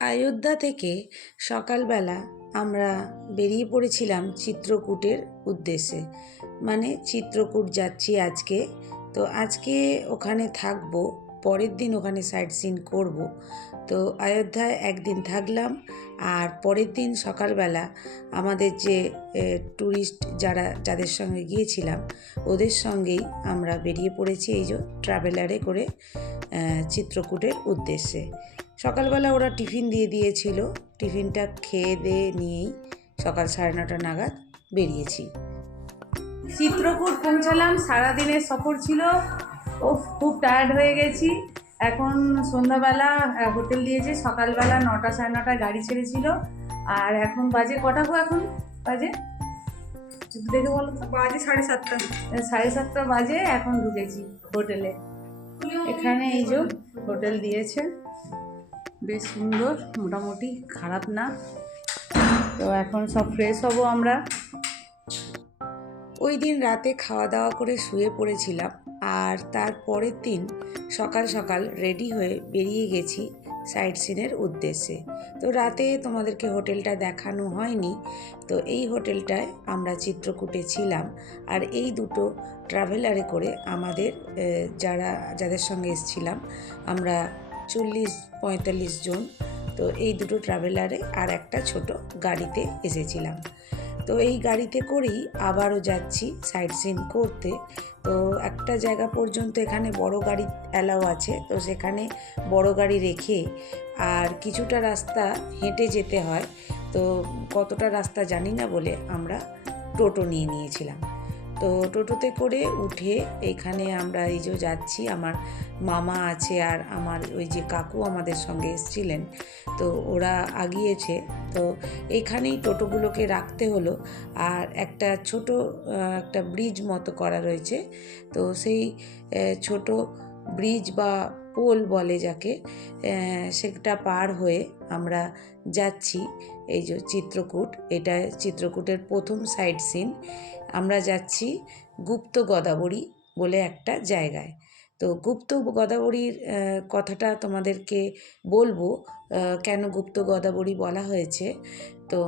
অযোধ্যা থেকে সকালবেলা আমরা বেরিয়ে পড়েছিলাম চিত্রকূটের উদ্দেশ্যে। মানে চিত্রকূট যাচ্ছি আজকে। তো আজকে ওখানে থাকব, পরের দিন ওখানে সাইট সিন করব। তো অযোধ্যায় একদিন থাকলাম আর পরের দিন সকালবেলা আমাদের যে ট্যুরিস্ট যারা, যাদের সঙ্গে গিয়েছিলাম, ওদের সঙ্গেই আমরা বেরিয়ে পড়েছি এই যে ট্রাভেলারে করে চিত্রকূটের উদ্দেশ্যে। সকালবেলা ওরা টিফিন দিয়ে দিয়েছিল। টিফিনটা খেয়ে দিয়ে নিয়েই সকাল সাড়ে নটা নাগাদ বেরিয়েছি। চিত্রকূট পৌঁছালাম। সারাদিনের সফর ছিল। ও খুব টায়ার্ড হয়ে গেছি। এখন সন্ধ্যাবেলা হোটেল দিয়েছে। সকালবেলা নটা সাড়ে নটায় গাড়ি ছেড়েছিল। আর এখন বাজে কটা গো এখন? বাজে? দেখে বলো তো। বাজে সাড়ে সাতটা। সাড়ে সাতটা বাজে। এখন ঢুকেছি হোটেলে। এখানে এই যে হোটেল দিয়েছে। বেশ সুন্দর, মোটামুটি খারাপ না। তো এখন সব ফ্রেশ হব আমরা। ওই দিন রাতে খাওয়া দাওয়া করে শুয়ে পড়েছিলাম, আর তার পরের দিন সকাল সকাল রেডি হয়ে বেরিয়ে গেছি সাইট সিনের উদ্দেশ্যে। তো রাতে তোমাদেরকে হোটেলটা দেখানো হয়নি, তো এই হোটেলটায় আমরা চিত্রকূটে ছিলাম, আর এই দুটো ট্রাভেলারে করে আমাদের যারা, যাদের সঙ্গে এসেছিলাম, আমরা চল্লিশ পঁয়তাল্লিশ জন। তো এই দুটো ট্রাভেলারে আর একটা ছোট গাড়িতে এসেছিলাম। তো এই গাড়িতে করেই আবারও যাচ্ছি সাইট সিন করতে। তো একটা জায়গা পর্যন্ত এখানে বড় গাড়ি অ্যালাও আছে। তো সেখানে বড় গাড়ি রেখে আর কিছুটা রাস্তা হেঁটে যেতে হয়। তো কতটা রাস্তা জানি না বলে আমরা টোটো নিয়ে নিয়েছিলাম। তো টোটোতে করে উঠে এখানে আমরা এই যে যাচ্ছি, আমার মামা আছে আর আমার ওই যে কাকু আমাদের সঙ্গে এসেছিলেন, তো ওরা আগিয়েছে। তো এইখানেই টোটোগুলোকে রাখতে হলো আর একটা ছোট একটা ব্রিজ মতো করা রয়েছে। তো সেই ছোট ব্রিজ বা পোল বলে যাকে সেটা পার হয়ে আমরা যাচ্ছি। এই যে চিত্রকূট, এটা চিত্রকূটের প্রথম সাইড সিন আমরা যাচ্ছি গুপ্ত গদাবরী বলে একটা জায়গায়। তো গুপ্ত গদাবরীর কথাটা তোমাদেরকে বলব কেন গুপ্ত গদাবরী বলা হয়েছে। তো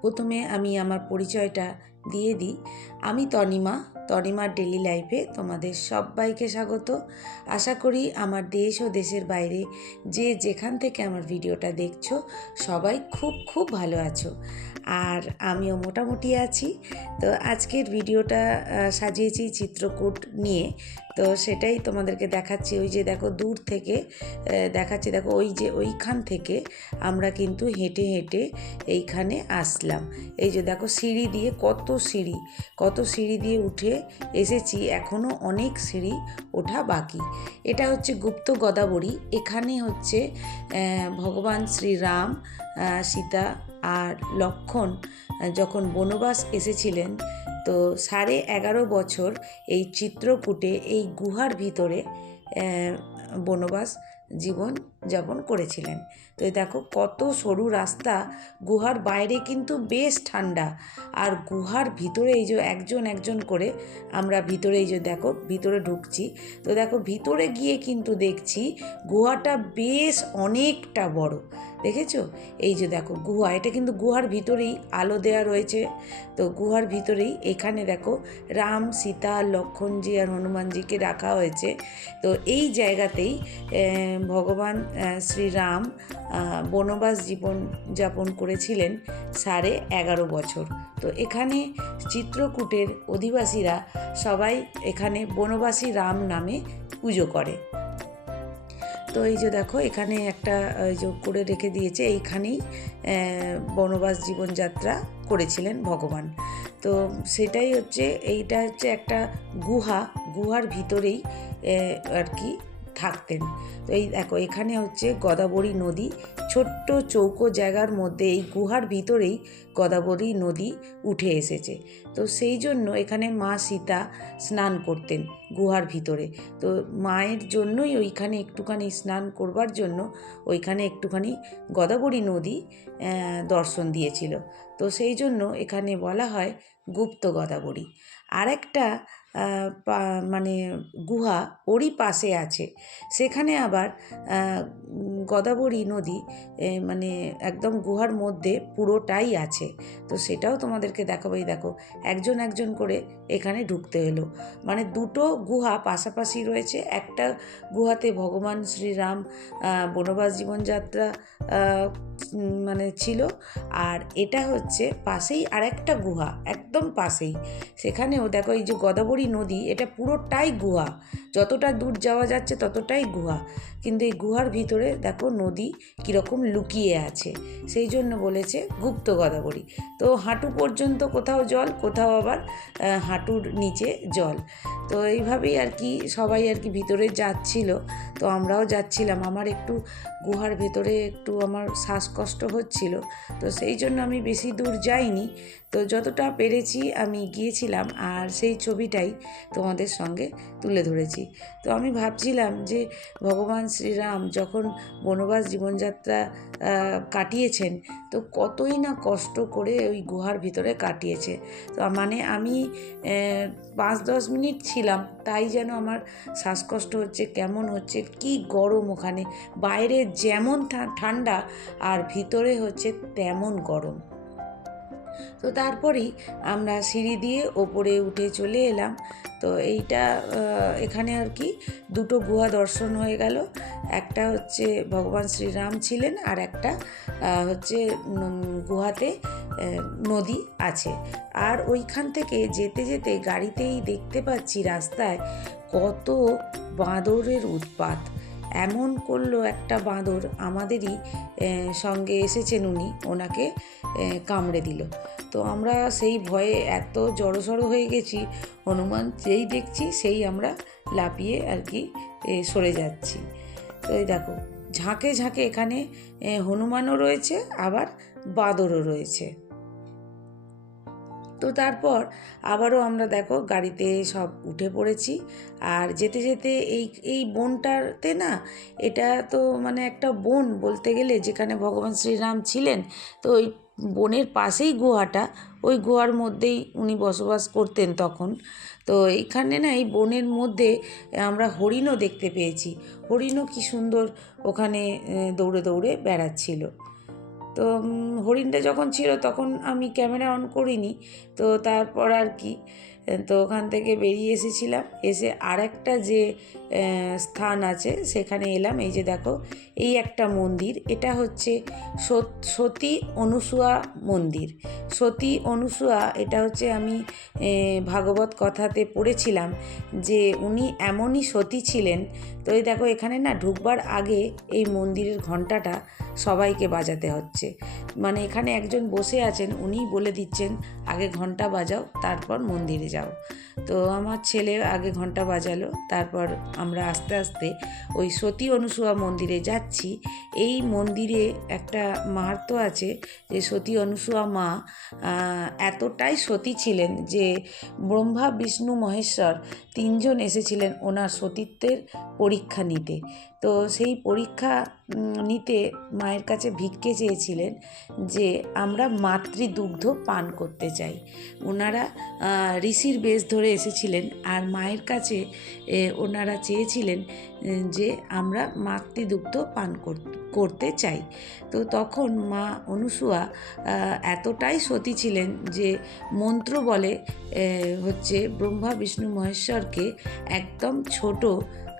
প্রথমে আমি আমার পরিচয়টা দিয়ে দিই। আমি তনিমা তনিমার ডেলি লাইফে তোমাদের সবাইকে স্বাগত। আশা করি আমার দেশ ও দেশের বাইরে যে যেখান থেকে আমার ভিডিওটা দেখছ, সবাই খুব খুব ভালো আছো। আর আমিও মোটামুটি আছি। তো আজকের ভিডিওটা সাজিয়েছি চিত্রকূট নিয়ে। তো সেটাই তোমাদেরকে দেখাচ্ছি। ওই যে দেখো দূর থেকে দেখাচ্ছি। দেখো ওই যে ওইখান থেকে আমরা কিন্তু হেঁটে হেঁটে এইখানে আসলাম। এই যে দেখো সিঁড়ি দিয়ে কত সিঁড়ি কত সিঁড়ি দিয়ে উঠে এসেছি। এখনও অনেক সিঁড়ি ওঠা বাকি। এটা হচ্ছে গুপ্ত গদাবরী। এখানে হচ্ছে ভগবান শ্রীরাম সীতা আর লক্ষণ যখন বনবাস এসেছিলেন তো সাড়ে এগারো বছর এই চিত্রকূটে এই গুহার ভিতরে বনবাস জীবন যাপন করেছিলেন। তো দেখো কত সরু রাস্তা, গুহার বাইরে কিন্তু বেশ ঠান্ডা। আর গুহার ভিতরে এই যে একজন একজন করে আমরা ভিতরে এই যে দেখো ভিতরে ঢুকছি। তো দেখো ভিতরে গিয়ে কিন্তু দেখছি গুহাটা বেশ অনেকটা বড়। দেখেছ? এই যে দেখো গুহা, এটা কিন্তু গুহার ভিতরেই আলো দেয়া রয়েছে। তো গুহার ভিতরেই এখানে দেখো রাম, সীতা লক্ষণজি আর হনুমানজিকে রাখা হয়েছে। তো এই জায়গাতেই ভগবান শ্রীরাম বনবাস জীবন যাপন করেছিলেন সাড়ে এগারো বছর। তো এখানে চিত্রকূটের অধিবাসীরা সবাই এখানে বনবাসী রাম নামে পুজো করে। তো এই যে দেখো, এখানে একটা যে করে রেখে দিয়েছে, এইখানেই বনবাস জীবনযাত্রা করেছিলেন ভগবান। তো সেটাই হচ্ছে, এইটা হচ্ছে একটা গুহা, গুহার ভিতরেই আর কি থাকতেন। তো এই দেখো, এখানে হচ্ছে গদাবরী নদী, ছোট্ট চৌকো জায়গার মধ্যে এই গুহার ভিতরেই গদাবরী নদী উঠে এসেছে। তো সেই জন্য এখানে মা সীতা স্নান করতেন গুহার ভিতরে। তো মায়ের জন্যই ওইখানে একটুখানি স্নান করবার জন্য ওইখানে একটুখানি গদাবরী নদী দর্শন দিয়েছিল। তো সেই জন্য এখানে বলা হয় গুপ্ত গদাবরী। আরেকটা মানে গুহা ওরই পাশে আছে। সেখানে আবার গদাবরী নদী মানে একদম গুহার মধ্যে পুরোটাই আছে। তো সেটাও তোমাদেরকে দেখাবোই। দেখো, একজন একজন করে এখানে ঢুকতে এলো। মানে দুটো গুহা পাশাপাশি রয়েছে। একটা গুহাতে ভগবান শ্রীরাম বনবাস জীবনযাত্রা মানে ছিল। আর এটা হচ্ছে পাশেই আরেকটা গুহা, একদম পাশেই। সেখানেও দেখো এই যে গদাবরী নদী, এটা পুরোটাই গুহা। যতটা দূর যাওয়া যাচ্ছে ততটাই গুহা। কিন্তু এই গুহার ভিতরে দেখো নদী কীরকম লুকিয়ে আছে। সেই জন্য বলেছে গুপ্ত গদাবরী। তো হাঁটু পর্যন্ত কোথাও জল, কোথাও আবার হাঁটুর নিচে জল। তো এইভাবেই আর কি সবাই আর কি ভিতরে যাচ্ছিল। তো আমরাও যাচ্ছিলাম। আমার একটু গুহার ভেতরে একটু আমার শ্বাসকষ্ট হচ্ছিল। তো সেই জন্য আমি বেশি দূর যাইনি। তো যতটা পেরেছি আমি গিয়েছিলাম আর সেই ছবিটাই তোমাদের সঙ্গে তুলে ধরেছি। তো আমি ভাবছিলাম যে ভগবান শ্রীরাম যখন বনবাস জীবনযাত্রা কাটিয়েছেন, তো কতই না কষ্ট করে ওই গুহার ভিতরে কাটিয়েছে। তো মানে আমি পাঁচ দশ মিনিট ছিলাম, তাই যেন আমার শ্বাসকষ্ট হচ্ছে, কেমন হচ্ছে, কি গরম ওখানে। বাইরে যেমন ঠান্ডা আর ভিতরে হচ্ছে তেমন গরম। তো তারপরেই আমরা সিঁড়ি দিয়ে ওপরে উঠে চলে এলাম। তো এইটা এখানে আর কি দুটো গুহা দর্শন হয়ে গেল। একটা হচ্ছে ভগবান শ্রীরাম ছিলেন আর একটা হচ্ছে গুহাতে নদী আছে। আর ওইখান থেকে যেতে যেতে গাড়িতেই দেখতে পাচ্ছি রাস্তায় কত বাঁদরের উৎপাত। এমন করল একটা বাঁদর, আমাদেরই সঙ্গে এসেছেন উনি, ওনাকে কামড়ে দিল। তো আমরা সেই ভয়ে এত জড়সড় হয়ে গেছি, হনুমান যেই দেখছি সেই আমরা লাপিয়ে আর কি সরে যাচ্ছি। তো এই দেখো, ঝাঁকে ঝাঁকে এখানে হনুমানও রয়েছে, আবার বাঁদরও রয়েছে। তো তারপর আবারও আমরা দেখো গাড়িতে সব উঠে পড়েছি। আর যেতে যেতে এই এই বনটাতে না এটা তো মানে একটা বন বলতে গেলে যেখানে ভগবান শ্রীরাম ছিলেন, তো ওই বনের পাশেই গুহাটা, ওই গুহার মধ্যেই উনি বসবাস করতেন তখন। তো এইখানে না এই বনের মধ্যে আমরা হরিণও দেখতে পেয়েছি। হরিণও কি সুন্দর ওখানে দৌড়ে দৌড়ে বেড়াচ্ছিল। তো হরিণটা যখন ছিল তখন আমি ক্যামেরা অন করিনি। তো তারপর আর কি তো ওখান থেকে বেরিয়ে এসেছিলাম। এসে আর একটা যে স্থান আছে। সেখানে এলাম। এই যে দেখো, এই একটা মন্দির। এটা হচ্ছে সত- অনুসুয়া মন্দির। সতী অনুসুয়া, এটা হচ্ছে আমি ভাগবত কথাতে পড়েছিলাম যে উনি এমনই সতী ছিলেন। তো এই দেখো, এখানে না ঢুকবার আগে এই মন্দিরের ঘন্টাটা সবাইকে বাজাতে হচ্ছে। মানে এখানে একজন বসে আছেন, উনিই বলে দিচ্ছেন, আগে ঘণ্টা বাজাও, তারপর মন্দিরে যাও। তো আমার ছেলে আগে ঘণ্টা বাজালো, তারপর আমরা আস্তে আস্তে ওই সতী অনুসুয়া মন্দিরে যাচ্ছি। এই মন্দিরে একটা মার তো আছে যে সতী অনুসুয়া মা এতটাই সতী ছিলেন যে ব্রহ্মা, বিষ্ণু, মহেশ্বর তিনজন এসেছিলেন ওনার সতীত্বের পরীক্ষা নিতে। তো সেই পরীক্ষা নিতে মায়ের কাছে ভিক্ষে চেয়েছিলেন যে আমরা মাতৃদুগ্ধ পান করতে চাই। ওনারা ঋষির বেশ ধরে এসেছিলেন আর মায়ের কাছে ওনারা চেয়েছিলেন যে আমরা মাতৃদুগ্ধ পান করতে চাই। তো তখন মা অনুসুয়া এতটাই সতী ছিলেন যে মন্ত্র বলে হচ্ছে ব্রহ্মা, বিষ্ণু, মহেশ্বরকে একদম ছোট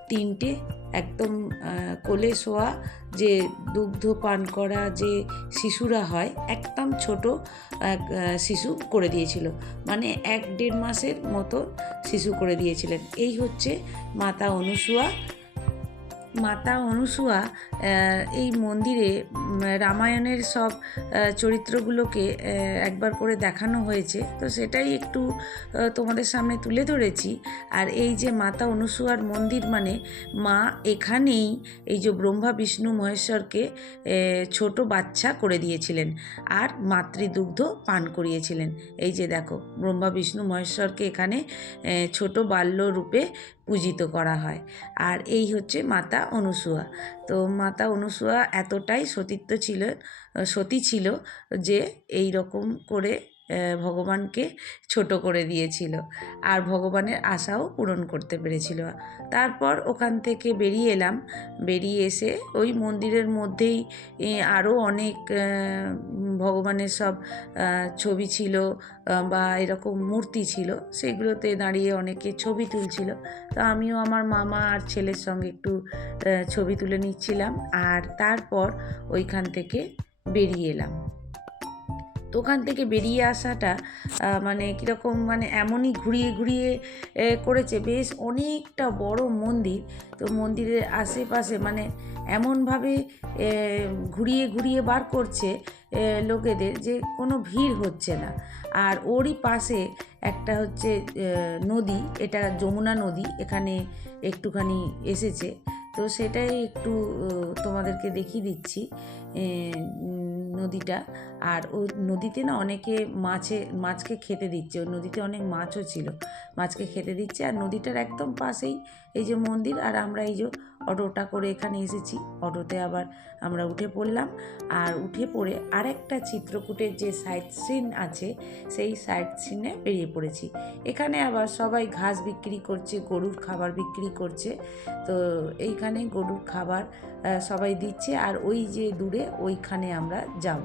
তিনটে, একদম কোলে শোয়া, যে দুগ্ধ পান করা যে শিশুরা হয়, একদম ছোট এক শিশু করে দিয়েছিল। মানে এক দেড় মাসের মতো শিশু করে দিয়েছিলেন। এই হচ্ছে মাতা অনুসুয়া মাতা অনুসুয়া এই মন্দিরে রামায়ণের সব চরিত্রগুলোকে একবার করে দেখানো হয়েছে। তো সেটাই একটু তোমাদের সামনে তুলে ধরেছি। আর এই যে মাতা অনুসুয়ার মন্দির মানে মা এখানেই এই যে ব্রহ্মা, বিষ্ণু, মহেশ্বরকে ছোট বাচ্চা করে দিয়েছিলেন আর মাতৃদুগ্ধ পান করিয়েছিলেন। এই যে দেখো, ব্রহ্মা, বিষ্ণু, মহেশ্বরকে এখানে ছোট বাল্য রূপে পূজিত করা হয়। আর এই হচ্ছে মাতা অনুসুয়া। তো মাতা অনুসুয়া এতটাই সতীত্ব ছিল, সতী ছিল যে এই রকম করে ভগবানকে ছোট করে দিয়েছিল। আর ভগবানের আশাও পূরণ করতে পেরেছিল। তারপর ওখান থেকে বেরিয়ে এলাম। বেরিয়ে এসে ওই মন্দিরের মধ্যেই আরও অনেক ভগবানের সব ছবি ছিল বা এরকম মূর্তি ছিল। সেগুলোতে দাঁড়িয়ে অনেকে ছবি তুলছিল। তো আমিও আমার মামা আর ছেলের সঙ্গে একটু ছবি তুলে নিচ্ছিলাম। আর তারপর ওইখান থেকে বেরিয়ে এলাম। তো ওখান থেকে বেরিয়ে আসাটা মানে কীরকম মানে এমনই ঘুরিয়ে ঘুরিয়ে করেছে। বেশ অনেকটা বড় মন্দির। তো মন্দিরের আশেপাশে মানে এমনভাবে ঘুরিয়ে ঘুরিয়ে বার করছে লোকেদের যে কোনো ভিড় হচ্ছে না। আর ওরই পাশে একটা হচ্ছে নদী, এটা যমুনা নদী, এখানে একটুখানি এসেছে। তো সেটাই একটু তোমাদেরকে দেখিয়ে দিচ্ছি। নদীটা। আর ও নদীতে না অনেকে মাছে, মাছকে খেতে দিচ্ছে। ওই নদীতে অনেক মাছও ছিল। মাছকে খেতে দিচ্ছে। আর নদীটার একদম পাশেই এই যে মন্দির। আর আমরা এই যে অটোটা করে এখানে এসেছি। অটোতে আবার আমরা উঠে পড়লাম। আর উঠে পড়ে আরেকটা চিত্রকূটের যে সাইড সিন আছে, সেই সাইড সিনে বেরিয়ে পড়েছি। এখানে আবার সবাই ঘাস বিক্রি করছে, গরুর খাবার বিক্রি করছে। তো এইখানে গরুর খাবার সবাই দিচ্ছে। আর ওই যে দূরে ওইখানে আমরা যাব।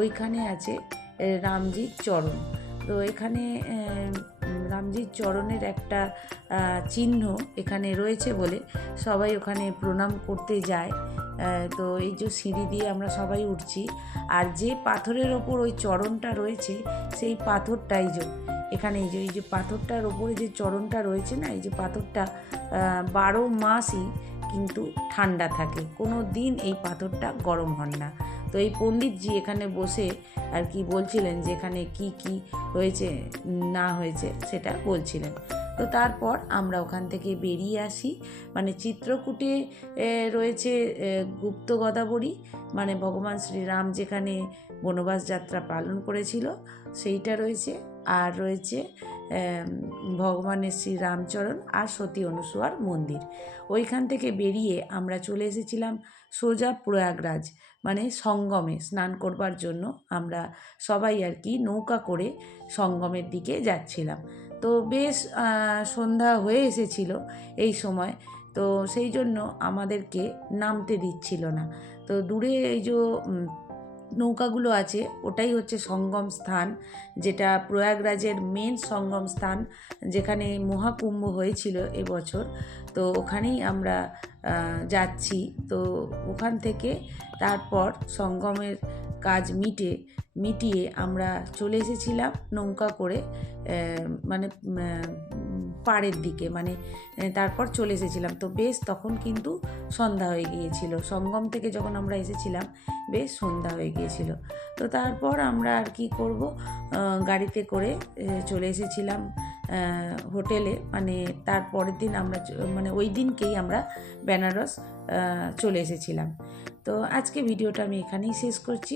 ওইখানে আছে রামজির চরণ। তো এখানে রামজির চরণের একটা চিহ্ন এখানে রয়েছে বলে সবাই ওখানে প্রণাম করতে যায়। তো এই যে সিঁড়ি দিয়ে আমরা সবাই উঠছি। আর যে পাথরের ওপর ওই চরণটা রয়েছে, সেই পাথরটাই যে, এখানে এই যে এই যে পাথরটার ওপরে যে চরণটা রয়েছে না, এই যে পাথরটা বারো মাসই কিন্তু ঠান্ডা থাকে। কোনো দিন এই পাথরটা গরম হন না। তো এই পণ্ডিতজি এখানে বসে আর কি বলছিলেন যে এখানে কি কি হয়েছে, না হয়েছে সেটা বলছিলেন। তো তারপর আমরা ওখান থেকে বেরিয়ে আসি। মানে চিত্রকূটে রয়েছে গুপ্ত গদাবরী। মানে ভগবান শ্রীরাম যেখানে বনবাস যাত্রা পালন করেছিল, সেইটা রয়েছে। আর রয়েছে ভগবানের শ্রী রামচরণ আর সতী অনুসুয়ার মন্দির। ওইখান থেকে বেরিয়ে আমরা চলে এসেছিলাম সোজা প্রয়াগরাজ মানে সঙ্গমে স্নান করবার জন্য। আমরা সবাই আর কি নৌকা করে সঙ্গমের দিকে যাচ্ছিলাম। তো বেশ সন্ধ্যা হয়ে এসেছিল এই সময়। তো সেই জন্য আমাদেরকে নামতে দিচ্ছিল না। তো দূরে এই যে নৌকাগুলো আছে, ওটাই হচ্ছে সঙ্গম স্থান, যেটা প্রয়াগরাজের মেন সঙ্গম স্থান, যেখানে মহাকুম্ভ হয়েছিল এবছর। তো ওখানেই আমরা যাচ্ছি। তো ওখান থেকে তারপর সঙ্গমের কাজ মিটে, মিটিয়ে আমরা চলে এসেছিলাম নৌকা করে মানে পাড়ের দিকে মানে তারপর চলে এসেছিলাম। তো বেশ তখন কিন্তু সন্ধ্যা হয়ে গিয়েছিল। সঙ্গম থেকে যখন আমরা এসেছিলাম, বেশ সন্ধ্যা হয়ে গিয়েছিল। তো তারপর আমরা আর কি করব? গাড়িতে করে চলে এসেছিলাম হোটেলে। মানে তার পরের দিন আমরা মানে ওই দিনকেই আমরা বেনারস চলে এসেছিলাম। তো আজকে ভিডিওটা আমি এখানেই শেষ করছি।